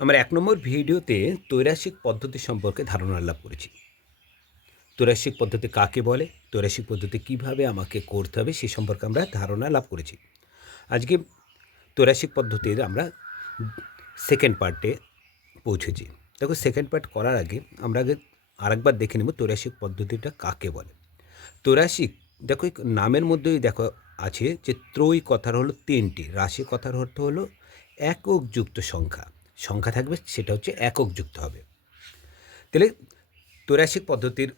আমরা এক নম্বর ভিডিওতে তৈরাসিক পদ্ধতি সম্পর্কে ধারণা লাভ করেছি। তৈরাসিক পদ্ধতি কাকে বলে? তৈরাসিক পদ্ধতি কীভাবে আমাকে করতে হবে সে সম্পর্কে আমরা ধারণা লাভ করেছি। আজকে তৈরাসিক পদ্ধতির আমরা সেকেন্ড পার্টে পৌঁছেছি। দেখো সেকেন্ড পার্ট করার আগে আমরা আগে আরেকবার দেখে নেব তৈরাসিক পদ্ধতিটা কাকে বলে। তৈরাসিক দেখো নামের মধ্যেই দেখো আছে যে ত্রয়ী কথার হলো তিনটি। রাশি কথার অর্থ হলো একক যুক্ত সংখ্যা। সংখ্যা থাকবে, সেটা হচ্ছে একক যুক্ত হবে। তাহলে তৈরাসিক পদ্ধতির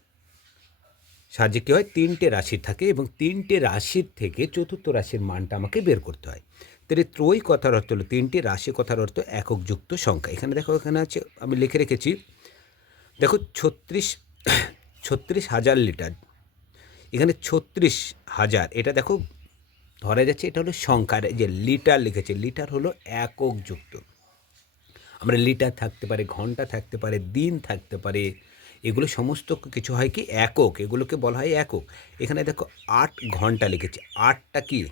সাহায্যে কী হয়? তিনটে রাশি থাকে এবং তিনটে রাশির থেকে চতুর্থ রাশির মানটা আমাকে বের করতে হয়। তাহলে ত্রয়ী কথার অর্থ হলো তিনটি রাশি কথার অর্থ একক যুক্ত সংখ্যা। এখানে দেখো, এখানে আছে, আমি লিখে রেখেছি। দেখো, ছত্রিশ ছত্রিশ হাজার লিটার। এখানে ছত্রিশ হাজার, এটা দেখো, ধরা যাচ্ছে, এটা হলো সংখ্যার যে লিটার লিখেছে, লিটার হলো একক যুক্ত। আমরা লিটার থাকতে পারে, ঘণ্টা থাকতে পারে, দিন থাকতে পারে, এগুলো সমস্ত কিছু হয় কি? একক, এগুলোকে বলা হয় একক। এখানে দেখো আট ঘণ্টা লিখেছে। আটটা কি?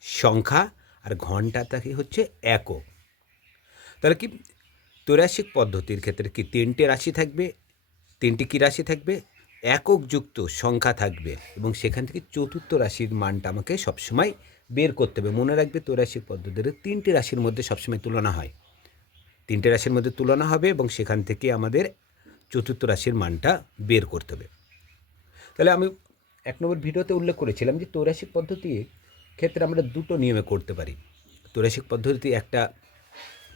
সংখ্যা আর ঘন্টাটা কি হচ্ছে? একক। তাহলে কি? ত্রৈরাসিক পদ্ধতির ক্ষেত্রে কি তিনটে রাশি থাকবে? তিনটি কি রাশি থাকবে? একক যুক্ত সংখ্যা থাকবে এবং সেখান থেকে চতুর্থ রাশির মানটা আমাকে সবসময় বের করতে হবে। মনে রাখবে ত্রৈরাসিক পদ্ধতিতে তিনটি রাশির মধ্যে সবসময় তুলনা হয়। তিনটে রাশির মধ্যে তুলনা হবে এবং সেখান থেকে আমাদের চতুর্থ রাশির মানটা বের করতে হবে। তাহলে আমি এক নম্বর ভিডিওতে উল্লেখ করেছিলাম যে তৈরাসিক পদ্ধতির ক্ষেত্রে আমরা দুটো নিয়মে করতে পারি। তৈরাসিক পদ্ধতি একটা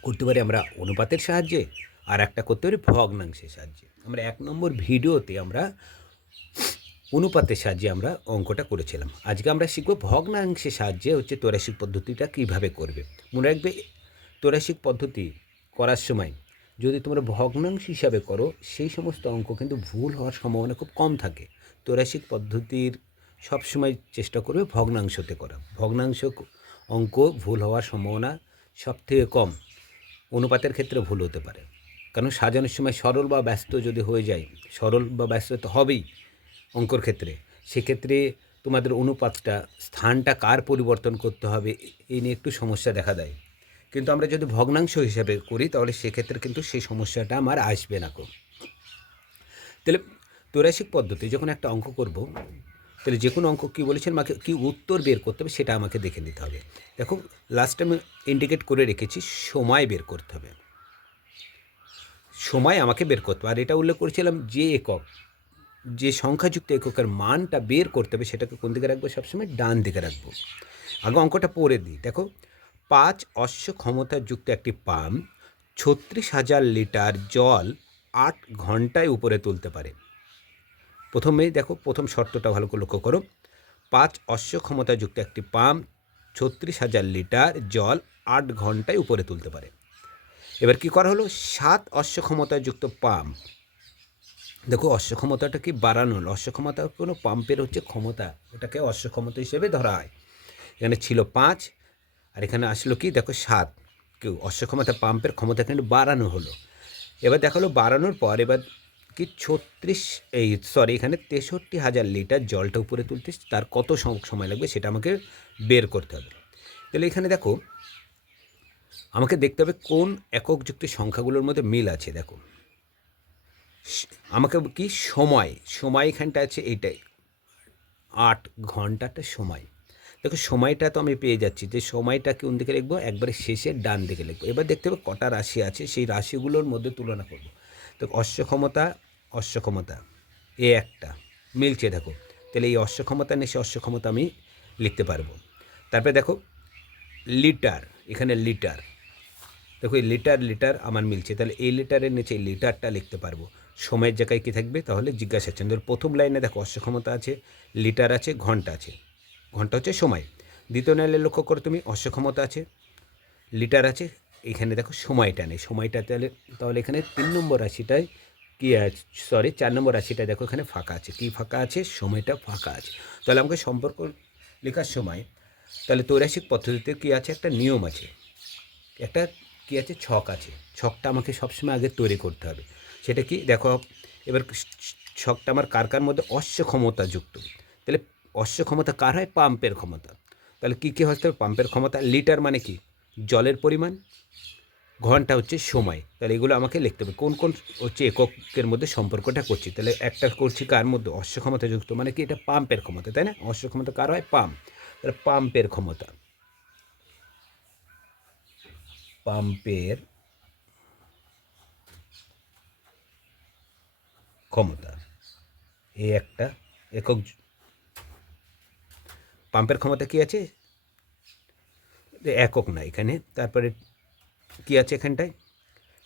করতে পারি আমরা অনুপাতের সাহায্যে আর একটা করতে পারি ভগ্নাংশের সাহায্যে। আমরা এক নম্বর ভিডিওতে আমরা অনুপাতের সাহায্যে আমরা অঙ্কটা করেছিলাম। আজকে আমরা শিখব ভগ্নাংশের সাহায্যে হচ্ছে তৈরাসিক পদ্ধতিটা কীভাবে করবে। মনে রাখবে তৈরাসিক পদ্ধতি করার সময় যদি তোমরা ভগ্নাংশ হিসাবে করো, সেই সমস্ত অঙ্ক কিন্তু ভুল হওয়ার সম্ভাবনা খুব কম থাকে। তৈরাসিক পদ্ধতির সবসময় চেষ্টা করবে ভগ্নাংশতে করা। ভগ্নাংশ অঙ্ক ভুল হওয়ার সম্ভাবনা সব থেকে কম। অনুপাতের ক্ষেত্রে ভুল হতে পারে। কারণ সাজানোর সময় সরল বা ব্যস্ত যদি হয়ে যায়, সরল বা ব্যস্ত তো হবেই অঙ্কর ক্ষেত্রে। সেক্ষেত্রে তোমাদের অনুপাতটা, স্থানটা কার পরিবর্তন করতে হবে এই নিয়ে একটু সমস্যা দেখা দেয়। কিন্তু আমরা যদি ভগ্নাংশ হিসাবে করি, তাহলে সেক্ষেত্রে কিন্তু সেই সমস্যাটা আমার আসবে না কো তাহলে তৈরাসিক পদ্ধতি যখন একটা অঙ্ক করব, তাহলে যে কোনো অঙ্ক কী বলেছেন? আমাকে কী উত্তর বের করতে হবে সেটা আমাকে দেখে নিতে হবে। দেখো লাস্ট আমি ইন্ডিকেট করে রেখেছি, সময় বের করতে হবে। সময় আমাকে বের করতে হবে। আর এটা উল্লেখ করেছিলাম যে একক, যে সংখ্যাযুক্ত এককের মানটা বের করতে হবে, সেটাকে কোন দিকে রাখব? সবসময় ডান দিকে রাখব। আগে অঙ্কটা পড়ে দিই। দেখো পাঁচ অশ্ব ক্ষমতাযুক্ত একটি পাম্প ছত্রিশ হাজার লিটার জল আট ঘন্টায় উপরে তুলতে পারে। প্রথমে দেখো, প্রথম শর্তটা ভালো করে লক্ষ্য করো। পাঁচ অশ্ব ক্ষমতাযুক্ত একটি পাম্প ছত্রিশ হাজার লিটার জল আট ঘন্টায় উপরে তুলতে পারে। এবার কি করা হলো? সাত অশ্ব ক্ষমতাযুক্ত পাম্প। দেখো, অশ্ব ক্ষমতাটা কি বাড়ানো হলো? অশ্ব ক্ষমতা কোনো পাম্পের হচ্ছে ক্ষমতা। ওটাকে অশ্ব ক্ষমতা হিসেবে ধরা হয়। এখানে ছিল পাঁচ আর এখানে আসলো কি? দেখো সাত। কেউ অশ্ব ক্ষমতা পাম্পের ক্ষমতা কিন্তু বাড়ানো হলো। এবার দেখা হলো বাড়ানোর পর এবার কি ছত্রিশ, এই সরি এখানে তেষট্টি হাজার লিটার জলটা উপরে তুলতে তার কত সম- সময় লাগবে সেটা আমাকে বের করতে হবে। তাহলে এখানে দেখো, আমাকে দেখতে হবে কোন একক যুক্ত সংখ্যাগুলোর মধ্যে মিল আছে, দেখো। আমাকে কি সময় সময় এখানটা আছে, এইটাই। আট ঘন্টাটা সময়। দেখো, সময়টা তো আমি পেয়ে যাচ্ছি। যে সময়টা কোন দিকে লিখব? একবারে শেষের ডান দিকে লিখব। এবার দেখতে হবে কটা রাশি আছে, সেই রাশিগুলোর মধ্যে তুলনা করব। তো অশ্ব ক্ষমতা অশ্ব ক্ষমতা এ একটা। মিলছে, দেখো। তাহলে এই অশ্ব ক্ষমতা নিয়ে সে অশ্ব ক্ষমতা আমি লিখতে পারব। তারপরে দেখো, লিটার, এখানে লিটার। দেখো, এই লিটার লিটার আমার মিলছে। তাহলে এই লিটারের নিচে এই লিটারটা লিখতে পারব। সময়ের জায়গায় কী থাকবে? তাহলে জিজ্ঞাসা আছেন প্রথম লাইনে দেখো অশ্ব ক্ষমতা আছে, লিটার আছে, ঘণ্টা আছে। ঘণ্টা হচ্ছে সময়। দ্বিতীয় লাইনে লক্ষ্য করো তুমি অশ্ব ক্ষমতা আছে, লিটার আছে, এখানে দেখো সময়টা নেই। সময়টা তাহলে তাহলে এখানে তিন নম্বর রাশিটায় কী আছে? সরি চার নম্বর রাশিটা দেখো এখানে ফাঁকা আছে। কী ফাঁকা আছে? সময়টা ফাঁকা আছে। তাহলে আমাকে সম্পর্ক লেখার সময়, তাহলে তৈরাসিক পদ্ধতিতে কী আছে? একটা নিয়ম আছে। একটা কী আছে? ছক আছে। ছকটা আমাকে সবসময় আগে তৈরি করতে হবে। সেটা কি? দেখো, এবার ছকটা আমার কার কার মধ্যে অশ্ব ক্ষমতা যুক্ত তাহলে অশ্ব ক্ষমতা কার হয়? পাম্পের ক্ষমতা। তাহলে কী কী হবে? পাম্পের ক্ষমতা, লিটার মানে কি? জলের পরিমাণ? ঘণ্টা হচ্ছে সময়। তাহলে এগুলো আমাকে লিখতে হবে। কোন কোন হচ্ছে এককের মধ্যে সম্পর্কটা করছি? তাহলে একটা করছি কার মধ্যে? অশ্ব ক্ষমতা যুক্ত মানে কি? এটা পাম্পের ক্ষমতা, তাই না? অশ্ব ক্ষমতা কার হয়? পাম্প। তাহলে পাম্পের ক্ষমতা। পাম্পের ক্ষমতা। এই একটা একক পাম্পের ক্ষমতা কী আছে? একক না এখানে, তারপরে কি আছে এখানটায়?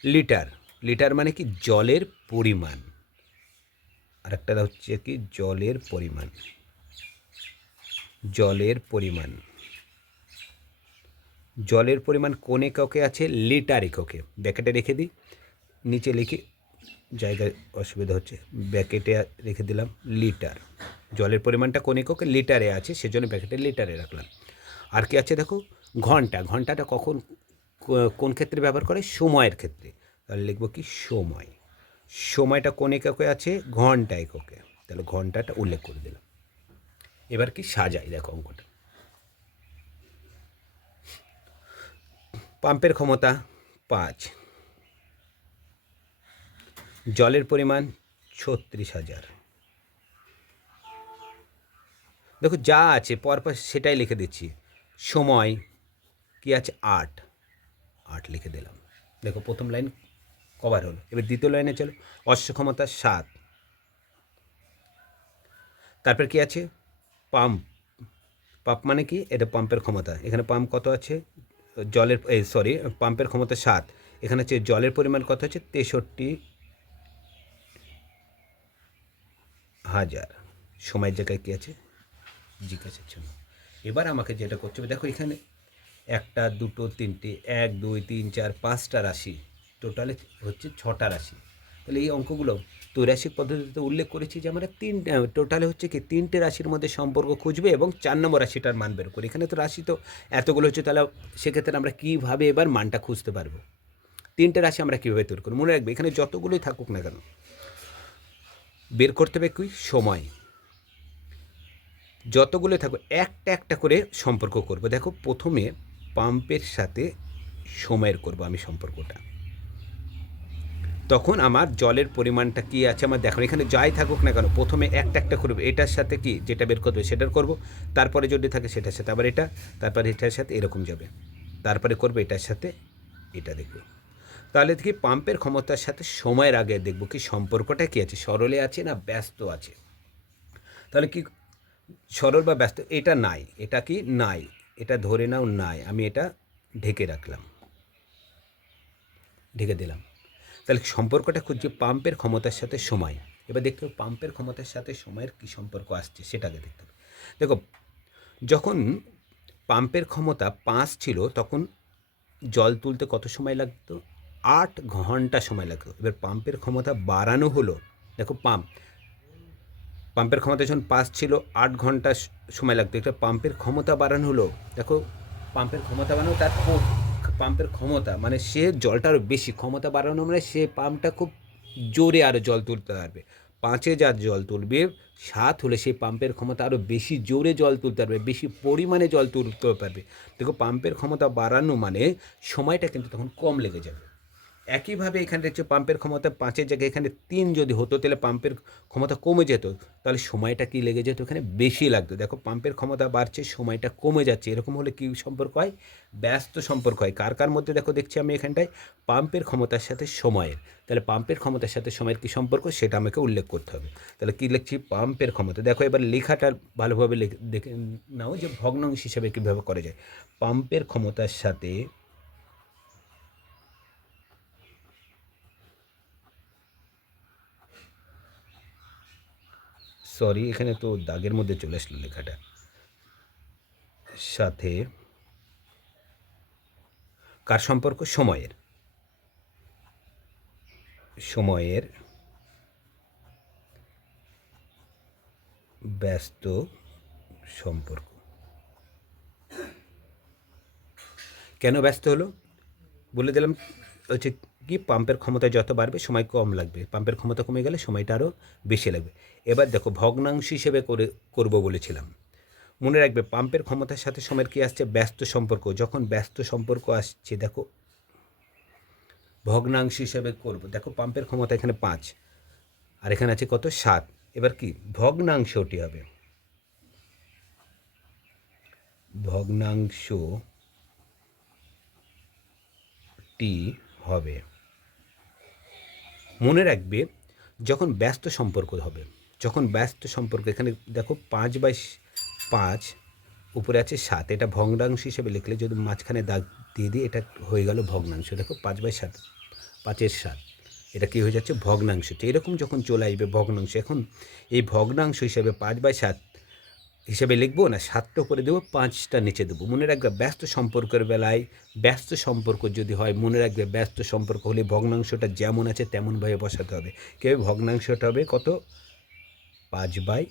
লিটার। লিটার মানে কি? জলের পরিমাণ। আর একটা হচ্ছে কি? জলের পরিমাণ। জলের পরিমাণ। জলের পরিমাণ কোন এককে আছে? লিটার এককে। ব্যাকেটে রেখে দিই। নিচে লিখে। জায়গায় অসুবিধা হচ্ছে। ব্যাকেটে রেখে দিলাম লিটার। জলের পরিমাণটা কোন এককে লিটারে আছে, সেজন্য ব্যাকেটে লিটারে রাখলাম। আর কি আছে দেখো? ঘণ্টা। ঘন্টাটা কখন, কোন ক্ষেত্রে ব্যবহার করে? সময়ের ক্ষেত্রে। তাহলে লিখব কি? সময়। সময়টা কোন এককে আছে? ঘণ্টা এককে। তাহলে ঘন্টাটা উল্লেখ করে দিলাম। এবার কি? সাজাই দেখো অঙ্কটা। পাম্পের ক্ষমতা পাঁচ। জলের পরিমাণ ছত্রিশ হাজার। দেখো যা আছে পরপর সেটাই লিখে দিচ্ছি। সময়, কি আছে? আট। আট লিখে দিলাম। দেখো, প্রথম লাইন কভার হলো। এবার দ্বিতীয় লাইনে চলো। অশ্ব ক্ষমতা সাত। তারপর কি আছে? পাম্প। পাম্প মানে কি? এটা পাম্পের ক্ষমতা। এখানে পাম্প কত আছে? জলের সরি পাম্পের ক্ষমতা সাত। এখানে হচ্ছে জলের পরিমাণ কত হচ্ছে? তেষট্টি হাজার। সময়ের জায়গায় কী আছে? জিজ্ঞাসার জন্য। এবার আমাকে যেটা করতে হবে, দেখো এখানে একটা, দুটো, তিনটে, এক, দুই, তিন, চার, পাঁচটা রাশি টোটালে হচ্ছে ছটা রাশি। তাহলে এই অঙ্কগুলো তৈরাশিক পদ্ধতিতে উল্লেখ করেছি যে আমরা তিন টোটালে হচ্ছে কি তিনটে রাশির মধ্যে সম্পর্ক খুঁজবে এবং চার নম্বর রাশিটার মান বের করি। এখানে তো রাশি তো এতগুলো হচ্ছে, তাহলে সেক্ষেত্রে আমরা কীভাবে এবার মানটা খুঁজতে পারব? তিনটে রাশি আমরা কীভাবে তৈরি করব? মনে রাখবে, এখানে যতগুলোই থাকুক না কেন, বের করতে হবে কি? সময়। যতগুলো থাকবে, একটা একটা করে সম্পর্ক করব। দেখো, প্রথমে পাম্পের সাথে সময়ের করব আমি সম্পর্কটা। তখন আমার জলের পরিমাণটা কি আছে? আমার দেখো, এখানে যাই থাকুক না কেন, প্রথমে একটা একটা করব। এটার সাথে কি যেটা বের করবে সেটার করব। তারপরে যদি থাকে সেটার সাথে আবার এটা, তারপরে এটার সাথে এরকম যাবে। তারপরে করবে এটার সাথে এটা দেখবে। তাহলে দেখি পাম্পের ক্ষমতার সাথে সময়ের আগে দেখব কি সম্পর্কটা কি আছে, সরলে আছে না ব্যস্ত আছে? তাহলে কি সরল বা ব্যস্ত, এটা নাই, এটা কি নাই, এটা ধরে নাও নাই, আমি এটা ঢেকে রাখলাম, ঢেকে দিলাম। তাহলে সম্পর্কটা খুঁজছি পাম্পের ক্ষমতার সাথে সময়, এবার দেখতে হবে পাম্পের ক্ষমতার সাথে সময়ের কী সম্পর্ক আসছে, সেটাকে দেখতে হবে। দেখো, যখন পাম্পের ক্ষমতা পাঁচ ছিল, তখন জল তুলতে কত সময় লাগতো? আট ঘণ্টা সময় লাগতো। এবার পাম্পের ক্ষমতা বাড়ানো হলো, দেখো পাম্প পাম্পের ক্ষমতা যখন পাঁচ ছিল, আট ঘণ্টা সময় লাগতো। এটা পাম্পের ক্ষমতা বাড়ানো হলো, দেখো, পাম্পের ক্ষমতা বাড়ানো তার পাম্পের ক্ষমতা মানে সে জলটা আরও বেশি, ক্ষমতা বাড়ানো মানে সে পাম্পটা খুব জোরে আরও জল তুলতে পারবে। পাঁচে যা জল তুলবে, সাত হলে সেই পাম্পের ক্ষমতা আরও বেশি জোরে জল তুলতে পারবে, বেশি পরিমাণে জল তুলতে পারবে। দেখো, পাম্পের ক্ষমতা বাড়ানো মানে সময়টা কিন্তু তখন কম লেগে যাবে। একইভাবে এখানে হচ্ছে পাম্পের ক্ষমতা পাঁচের জায়গায় এখানে তিন যদি হতো, তাহলে পাম্পের ক্ষমতা কমে যেত। তাহলে সময়টা কি লেগে যেত? এখানে বেশি লাগতো। দেখো, পাম্পের ক্ষমতা বাড়ছে, সময়টা কমে যাচ্ছে। এরকম হলে কি সম্পর্ক হয়? ব্যস্ত সম্পর্ক হয়। কার কার মধ্যে দেখো, দেখছি আমি এখানটায়, পাম্পের ক্ষমতার সাথে সময়ের। তাহলে পাম্পের ক্ষমতার সাথে সময়ের কী সম্পর্ক? সেটা আমাকে উল্লেখ করতে হবে। তাহলে কী লিখছি? পাম্পের ক্ষমতা। দেখো, এবার লেখাটা ভালোভাবে লেখ- দেখে নাও যে ভগ্নাংশ হিসাবে কীভাবে করা যায়। পাম্পের ক্ষমতার সাথে সরি এখানে তো দাগের মধ্যে চলে আসলো লেখাটা। সাথে কার সম্পর্ক? সময়ের। সময়ের ব্যস্ত সম্পর্ক। কেন ব্যস্ত হলো? বলে দিলাম। হচ্ছে কি পাম্পের ক্ষমতা যত বাড়বে, সময় কম লাগবে। পাম্পের ক্ষমতা কমে গেলে সময়টা আরও বেশি লাগবে। এবার দেখো, ভগ্নাংশ হিসেবে করে, করব বলেছিলাম। মনে রাখবে পাম্পের ক্ষমতার সাথে সময়ের কি আসছে? ব্যস্ত সম্পর্ক। যখন ব্যস্ত সম্পর্ক আসছে, দেখো, ভগ্নাংশ হিসেবে করব। দেখো পাম্পের ক্ষমতা এখানে পাঁচ, আর এখানে আছে কত? সাত। এবার কি? ভগ্নাংশটি হবে। ভগ্নাংশটি হবে। মনে রাখবে, যখন ব্যস্ত সম্পর্ক হবে, যখন ব্যস্ত সম্পর্ক, এখানে দেখো পাঁচ বাই পাঁচ উপরে আছে সাত, এটা ভগ্নাংশ হিসেবে লিখলে যদি মাঝখানে দাগ দিয়ে দিই, এটা হয়ে গেল ভগ্নাংশ। দেখো পাঁচ বাই সাত, পাঁচের সাত, এটা কি হয়ে যাচ্ছে ভগ্নাংশ। তো এরকম যখন চলে আসবে ভগ্নাংশ, এখন এই ভগ্নাংশ হিসেবে পাঁচ বাই সাত হিসেবে লিখব না, সাতটা উপরে দেবো, পাঁচটা নিচে দেবো। মনে রাখবে ব্যস্ত সম্পর্কের বেলায়, ব্যস্ত সম্পর্ক যদি হয়, মনে রাখবে ব্যস্ত সম্পর্ক হলে ভগ্নাংশটা যেমন আছে তেমনভাবে বসাতে হবে। কেউ ভগ্নাংশটা হবে কত? পাঁচ বাই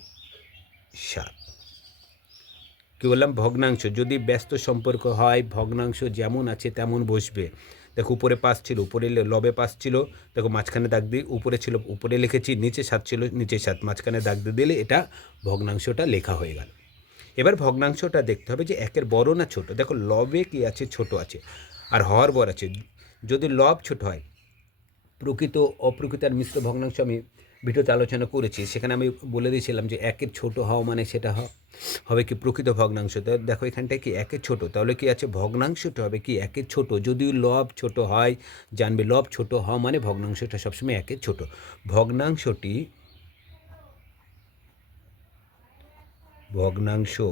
সাত। কী বললাম? ভগ্নাংশ। যদি ব্যস্ত সম্পর্ক হয়, ভগ্নাংশ যেমন আছে তেমন বসবে। দেখো, উপরে পাস ছিল, উপরে লবে পাস ছিল। দেখো, মাঝখানে দাগ দিয়ে উপরে ছিল, উপরে লিখেছি, নিচে সাত ছিল, নিচে সাত। মাঝখানে দাগ দিয়ে দিলে এটা ভগ্নাংশটা লেখা হয়ে গেল। এবার ভগ্নাংশটা দেখতে হবে যে একের বড় না ছোট। দেখো, লবে কি আছে, ছোট আছে, আর হর বর আছে। যদি লব ছোট হয়, প্রকৃত, অপ্রকৃত আর মিশ্র ভগ্নাংশ আমি ভিডিওতে আলোচনা করেছি, সেখানে আমি বলে দিয়েছিলাম যে একের ছোট হওয়া মানে সেটা হবে কি প্রকৃত ভগ্নাংশ। দেখো এখানটায় কি একের ছোট, তাহলে কি আছে ভগ্নাংশটা হবে কি একের ছোট? যদিও লব ছোট হয়, জানবে লব ছোট হওয়া মানে ভগ্নাংশটা সবসময় একের ছোট। ভগ্নাংশটি ভগ্নাংশটি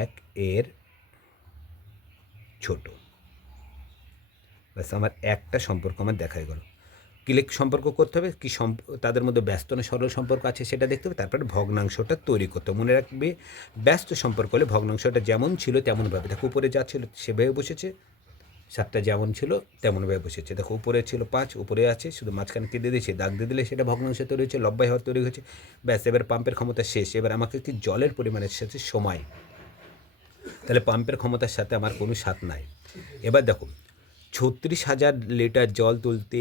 এক এর ছোট। ব্যাস, আমার একটা সম্পর্ক আমার দেখাই গেল। ক্লিক সম্পর্ক করতে হবে? কি তাদের মধ্যে ব্যস্ত না সরল সম্পর্ক আছে সেটা দেখতে হবে, তারপরে ভগ্নাংশটা তৈরি করতে হবে। মনে রাখবে, ব্যস্ত সম্পর্ক হলে ভগ্নাংশটা যেমন ছিল তেমনভাবে। দেখো, উপরে যা ছিল সেভাবে বসেছে, সাতটা যেমন ছিল তেমনভাবে বসেছে। দেখো, উপরে ছিল পাঁচ, উপরে আছে, শুধু মাঝখানে কেটে দিয়েছে, দাগ দিয়ে দিলে সেটা ভগ্নাংশ তৈরি হয়েছে লব্বাই হওয়ার তৈরি হয়েছে। ব্যাস, এবার পাম্পের ক্ষমতা শেষ। এবার আমাকে কি জলের পরিমাণের সাথে সময়? তাহলে পাম্পের ক্ষমতার সাথে আমার কোনো সাথ নাই। এবার দেখো ছত্রিশ হাজার লিটার জল তুলতে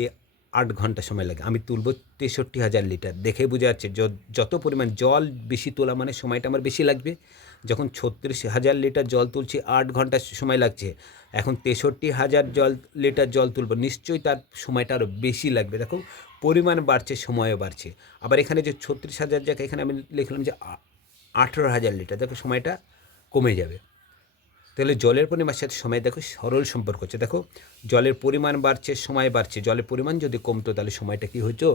আট ঘণ্টা সময় লাগে। আমি তুলব তেষট্টি হাজার লিটার। দেখে বোঝা যাচ্ছে যত পরিমাণ জল বেশি তোলা মানে সময়টা আমার বেশি লাগবে। যখন ছত্রিশ হাজার লিটার জল তুলছি, আট ঘণ্টা সময় লাগছে। এখন তেষট্টি হাজার জল, লিটার জল তুলব, নিশ্চয়ই তার সময়টা আরও বেশি লাগবে। দেখো, পরিমাণ বাড়ছে, সময়ও বাড়ছে। আবার এখানে যে ছত্রিশ হাজার জায়গায় এখানে আমি লিখলাম যে আঠেরো হাজার লিটার, দেখো সময়টা কমে যাবে। তাহলে জলের পরিমাণের সাথে সময় দেখো, সরল সম্পর্ক হচ্ছে। দেখো, জলের পরিমাণ বাড়ছে, সময় বাড়ছে। জলের পরিমাণ যদি কমতো, তাহলে সময়টা কি হতো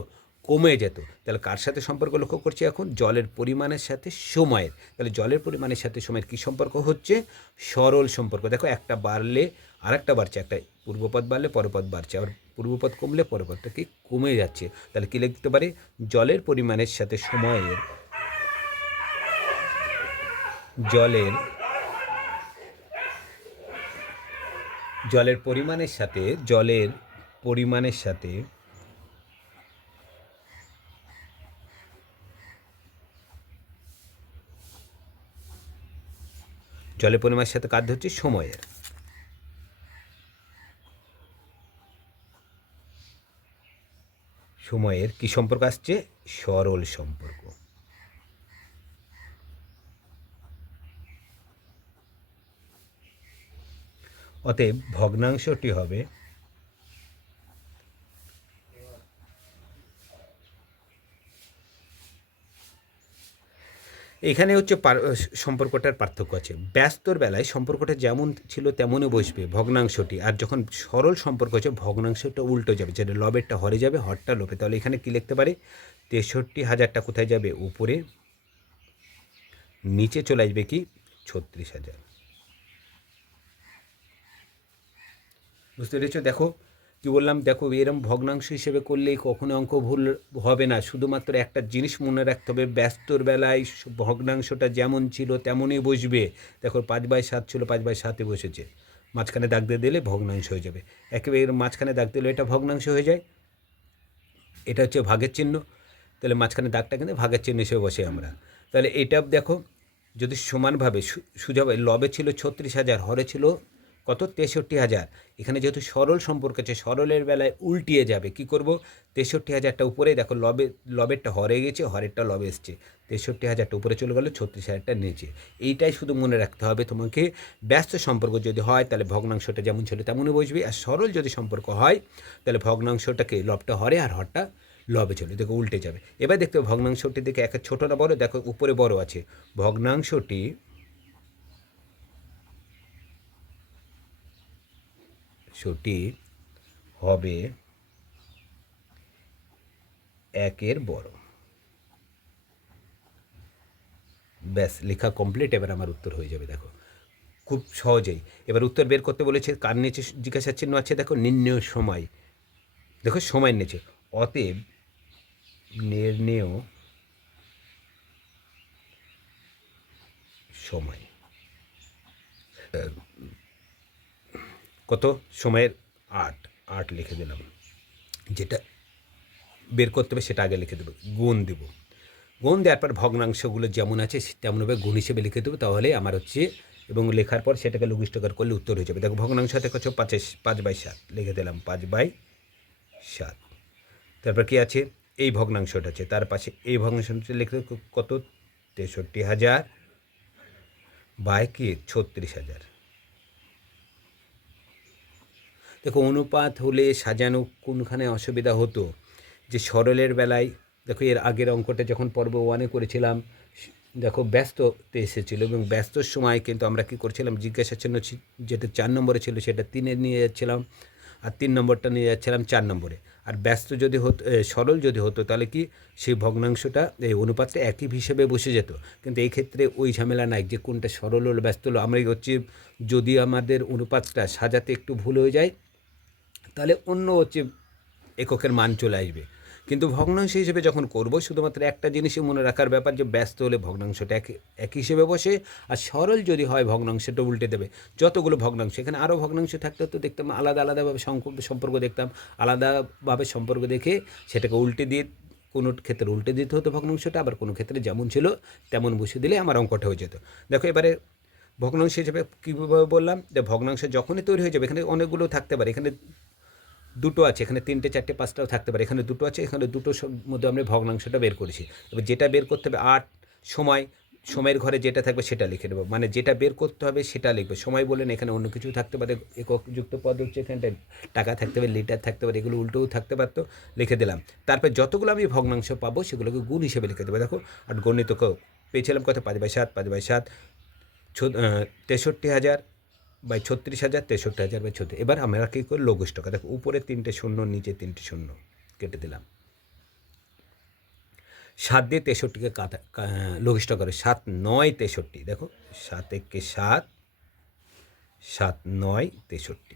কমে যেত। তাহলে কার সাথে সম্পর্ক লক্ষ্য করছি এখন? জলের পরিমাণের সাথে সময়ের। তাহলে জলের পরিমাণের সাথে সময়ের কী সম্পর্ক হচ্ছে? সরল সম্পর্ক। দেখো, একটা বাড়লে আরেকটা বাড়ছে, একটা পূর্বপদ বাড়লে পরপদ বাড়ছে, আবার পূর্বপদ কমলে পরপদটা কি কমে যাচ্ছে। তাহলে কী লিখতে পারে? জলের পরিমাণের সাথে সময়ের, জলের জলের পরিমাণের সাথে, জলের পরিমাণের সাথে জলের পরিমাণের সাথে কাজ হচ্ছে সময়ের। সময়ের কি সম্পর্ক আসছে? সরল সম্পর্ক। অতএব ভগ্নাংশটি হবে এখানে হচ্ছে পার- সম্পর্কটার পার্থক্য আছে। ব্যস্তর বেলায় সম্পর্কটা যেমন ছিল তেমনই বসবে ভগ্নাংশটি। আর যখন সরল সম্পর্ক হচ্ছে ভগ্নাংশটা উল্টো যাবে। যেটা লবেরটা হরে যাবে, হরটা লোপে। তাহলে এখানে কি লিখতে পারে? তেষট্টি হাজারটা কোথায় যাবে? উপরে। নিচে চলে আসবে কি? ছত্রিশ হাজার। বুঝতে পেরেছ? দেখো, কি বললাম, দেখো, এরম ভগ্নাংশ হিসেবে করলেই কখনো অঙ্ক ভুল হবে না। শুধুমাত্র একটা জিনিস মনে রাখতে হবে, ব্যস্তর বেলায় ভগ্নাংশটা যেমন ছিল তেমনই বসবে। দেখো, পাঁচ বাই সাত ছিল, পাঁচ বাই সাতে বসেছে। মাঝখানে দাগ দিয়ে দিলে ভগ্নাংশ হয়ে যাবে। একেবারে মাঝখানে দাগ দিলে এটা ভগ্নাংশ হয়ে যায়। এটা হচ্ছে ভাগের চিহ্ন। তাহলে মাঝখানে দাগটা কিন্তু ভাগের চিহ্ন হিসেবে বসে আমরা। তাহলে এটা দেখো, যদি সমানভাবে সুযোগ লবে ছিল ছত্রিশ হাজার, হরে ছিল কত? তেষট্টি হাজার এখানে যেহেতু সরল সম্পর্ক আছে, সরলের বেলায় উল্টিয়ে যাবে, কি করব? তেষট্টি হাজারটা উপরে দেখো, লবে, লবেরটা হরে গেছে, হরেরটা লবে এসছে। তেষট্টি হাজারটা উপরে চলে গেলো ছত্রিশ হাজারটা নিচে। এইটাই শুধু মনে রাখতে হবে তোমাকে। ব্যস্ত সম্পর্ক যদি হয়, তাহলে ভগ্নাংশটা যেমন ছিল তেমনই বসবে। আর সরল যদি সম্পর্ক হয়, তাহলে ভগ্নাংশটাকে লবটা হরে আর হরটা লবে চলে, দেখো উল্টে যাবে। এবার দেখতে ভগ্নাংশটি দেখে একটা ছোটো না বড়, দেখো উপরে বড় আছে। ভগ্নাংশটি শটি হবে একের বড়। ব্যাস, লেখা কমপ্লিট এবার আমার উত্তর হয়ে যাবে, দেখো। খুব সহজেই। এবার উত্তর বের করতে বলেছে, কার নিচে জিজ্ঞাসা চিহ্ন আছে? দেখো, নির্ণয় সময়। দেখো, সময়ের নিচে। অতএব, নির্ণেয় সময়। কত? সময়ের আট। আট লিখে দিলাম। যেটা বের করতে হবে, সেটা আগে লিখে দেবো। গুণ দেবো। গুণ দেওয়ার পর ভগ্নাংশগুলো যেমন আছে তেমনভাবে গুণ হিসেবে লিখে দেবো। তাহলে আমার হচ্ছে, এবং লেখার পর সেটাকে লঘিষ্ঠকার করলে উত্তর হয়ে যাবে। দেখো, ভগ্নাংশ হাতে পাঁচে পাঁচ বাই সাত। লিখে দিলাম, পাঁচ বাই সাত। তারপর কি আছে? এই ভগ্নাংশটা আছে। তার পাশে এই ভগ্নাংশটা লিখে কত? তেষট্টি হাজার বাই কি? ছত্রিশ হাজার। দেখো, অনুপাত হলে সাজানো কোনখানে অসুবিধা হতো? যে সরলের বেলায়, দেখো, এর আগের অঙ্কটা যখন পর্ব ওয়ানে করেছিলাম দেখো, ব্যস্ততে এসেছিল এবং ব্যস্তর সময় কিন্তু আমরা কী করছিলাম জিজ্ঞাসার জন্য যেটা চার নম্বরে ছিল সেটা তিনে নিয়ে যাচ্ছিলাম আর তিন নম্বরটা নিয়ে যাচ্ছিলাম চার নম্বরে। আর ব্যস্ত যদি হতো সরল যদি হতো, তাহলে কি সেই ভগ্নাংশটা, এই অনুপাতটা একই হিসেবে বসে যেত। কিন্তু এই ক্ষেত্রে ওই ঝামেলা নাই যে কোনটা সরল হলো, ব্যস্ত হলো। আমরা হচ্ছে, যদি আমাদের অনুপাতটা সাজাতে একটু ভুল হয়ে যায় তাহলে অন্য হচ্ছে এককের মান চলে আসবে। কিন্তু ভগ্নাংশ হিসেবে যখন করব, শুধুমাত্র একটা জিনিসই মনে রাখার ব্যাপার যে ব্যস্ত হলে ভগ্নাংশটা এক এক হিসেবে বসে, আর সরল যদি হয় ভগ্নাংশটা উল্টে দেবে। যতগুলো ভগ্নাংশ, এখানে আরও ভগ্নাংশ থাকতে তো দেখতাম আলাদা আলাদাভাবে সম্পর্ক দেখতাম, আলাদাভাবে সম্পর্ক দেখে সেটাকে উল্টে দিয়ে, কোনো ক্ষেত্রে উল্টে দিতে হতো ভগ্নাংশটা, আবার কোনো ক্ষেত্রে যেমন ছিল তেমন বসে দিলে আমার অঙ্কটা হয়ে যেত। দেখো এবারে ভগ্নাংশ হিসেবে কীভাবে বললাম, যে ভগ্নাংশ যখনই তৈরি হয়ে যাবে, এখানে অনেকগুলো থাকতে পারে, এখানে দুটো আছে, এখানে তিনটে, চারটে, পাঁচটাও থাকতে পারে। এখানে দুটো আছে, এখানে দুটো মধ্যে আমরা ভগ্নাংশটা বের করেছি। এবার যেটা বের করতে হবে, আট, সময়, সময়ের ঘরে যেটা থাকবে সেটা লিখে দেবো মানে যেটা বের করতে হবে সেটা লিখবে। সময় বলেন এখানে অন্য কিছু থাকতে পারে এককযুক্ত পদ হচ্ছে এখানটায় টাকা থাকতে পারে, লিটার থাকতে পারে, এগুলো উল্টোও থাকতে পারতো, লিখে দিলাম। তারপর যতগুলো আমি ভগ্নাংশ পাবো সেগুলোকে গুণ হিসেবে লিখে দেবো। দেখো আর গণিত পেয়েছিলাম কত? পাঁচ বাই সাত, পাঁচ বাই সাত তেষট্টি হাজার বাই ছত্রিশ হাজার, তেষট্টি হাজার বাই ছত্রিশ। এবার আমরা কী করি? লঘিষ্ঠ দেখো, উপরে তিনটে শূন্য, নিচে তিনটে শূন্য। কেটে দিলাম। সাত দিয়ে তেষট্টিকে কাটা লঘিষ্ঠ করে। সাত নয়, তেষট্টি। দেখো, সাত একে সাত সাত নয়, তেষট্টি।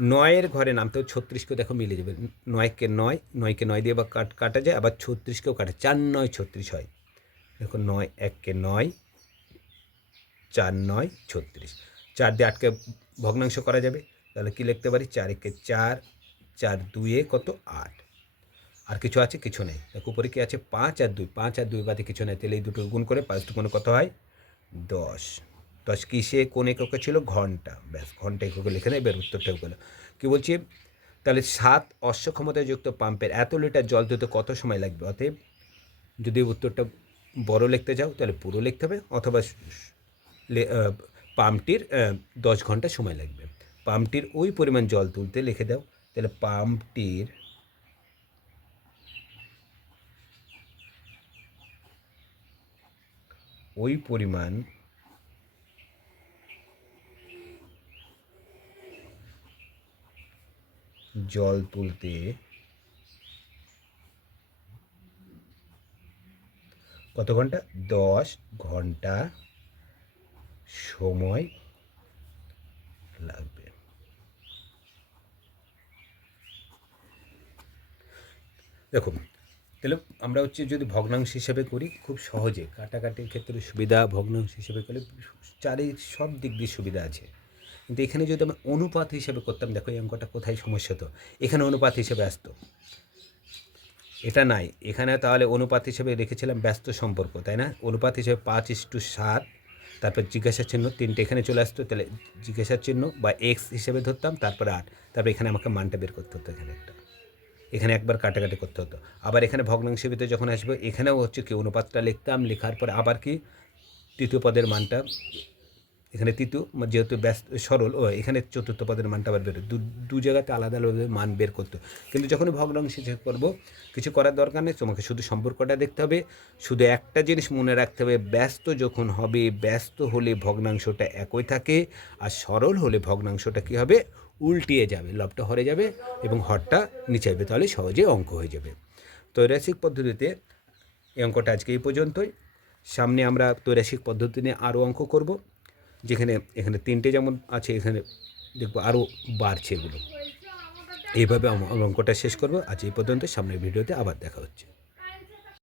নয়ের ঘরে নামতেও ছত্রিশকে দেখো মিলে যাবে। নয়কে নয় নয়কে নয় দিয়ে বা কাট, কাটা যায়, আবার ছত্রিশকেও কাটে। চার নয়, ছত্রিশ হয়। দেখো, নয়, এককে নয় চার নয় ছত্রিশ। চার দিয়ে আটকে ভগ্নাংশ করা যাবে। তাহলে কি লিখতে পারি? চার একে চার চার দুয়ে কত? আট। আর কিছু আছে? কিছু নেই। দেখো উপরে কি আছে? পাঁচ আর দুই। পাঁচ আর দুই বাদে কিছু নেই। তাহলে এই দুটো গুণ করে পাঁচ দুগুণে কত হয়? দশ। দশ কিসে? কোন এককে ছিল? ঘণ্টা। ব্যাস, ঘণ্টা এককে লিখে নেই। বের উত্তরটা গেলো। কী বলছি? তাহলে সাত অশ্ব ক্ষমতাযুক্ত পাম্পের এত লিটার জল দিতে কত সময় লাগবে? অতএব যদি উত্তরটা বড় লিখতে যাও, তাহলে পুরো লিখতে হবে। অথবা পাম্পটির দশ ঘণ্টা সময় লাগবে। পাম্পটির ওই পরিমাণ জল তুলতে লিখে দাও। তাহলে পাম্পটির ওই পরিমাণ জল তুলতে কত ঘণ্টা? দশ ঘণ্টা সময় লাগবে। দেখুন, তাহলে আমরা হচ্ছে যদি ভগ্নাংশ হিসেবে করি, খুব সহজে কাটাকাটির ক্ষেত্রে সুবিধা, ভগ্নাংশ হিসেবে করলে চারি সব দিক দিয়ে সুবিধা আছে। কিন্তু এখানে যদি আমরা অনুপাত হিসেবে করতাম, দেখো এই অঙ্কটা কোথায় সমস্যা হতো এখানে অনুপাত হিসেবে আসতো। এটা নাই, এখানে তাহলে অনুপাত হিসেবে রেখেছিলাম ব্যস্ত সম্পর্ক, তাই না? অনুপাত হিসেবে পাঁচ ইস টু সাত তারপর জিজ্ঞাসা চিহ্ন তিনটে এখানে চলে আসতো, তাহলে জিজ্ঞাসা চিহ্ন বা এক্স হিসেবে ধরতাম, তারপর আট। তারপর এখানে আমাকে মানটা বের করতে হতো এখানে একটা। এখানে একবার কাটাকাটি করতে হতো। আবার এখানে ভগ্নাংশের ভিতরে যখন আসবে, এখানেও হচ্ছে কি অনুপাতটা লিখতাম, লেখার পর আবার কি তৃতীয় পদের মানটা এখানে তৃতীয় যেহেতু ব্যস্ত, সরল, ও এখানে চতুর্থ পদের মানটা আবার বেরো দু জায়গাতে আলাদা আলাদা মান বের করতো কিন্তু যখন ভগ্নাংশে চেক করব কিছু করার দরকার নেই, তোমাকে শুধু সম্পর্কটা দেখতে হবে, শুধু একটা জিনিস মনে রাখতে হবে, ব্যস্ত যখন হবে, ব্যস্ত হলে ভগ্নাংশটা একই থাকে, আর সরল হলে ভগ্নাংশটা কী হবে? উল্টিয়ে যাবে, লবটা হরে যাবে এবং হরটা নিচে যাবে তাহলে সহজে অঙ্ক হয়ে যাবে। তৈরাসিক পদ্ধতিতে এই অঙ্কটা আজকে এই পর্যন্তই। সামনে আমরা তৈরাসিক পদ্ধতি নিয়ে আরও অঙ্ক করব। যেখানে, এখানে তিনটে যেমন আছে, এখানে দেখব আরও বাড়ছে এগুলো। এইভাবে অঙ্কটা শেষ করব। আজ এই পর্যন্ত, সামনের ভিডিওতে আবার দেখা হচ্ছে।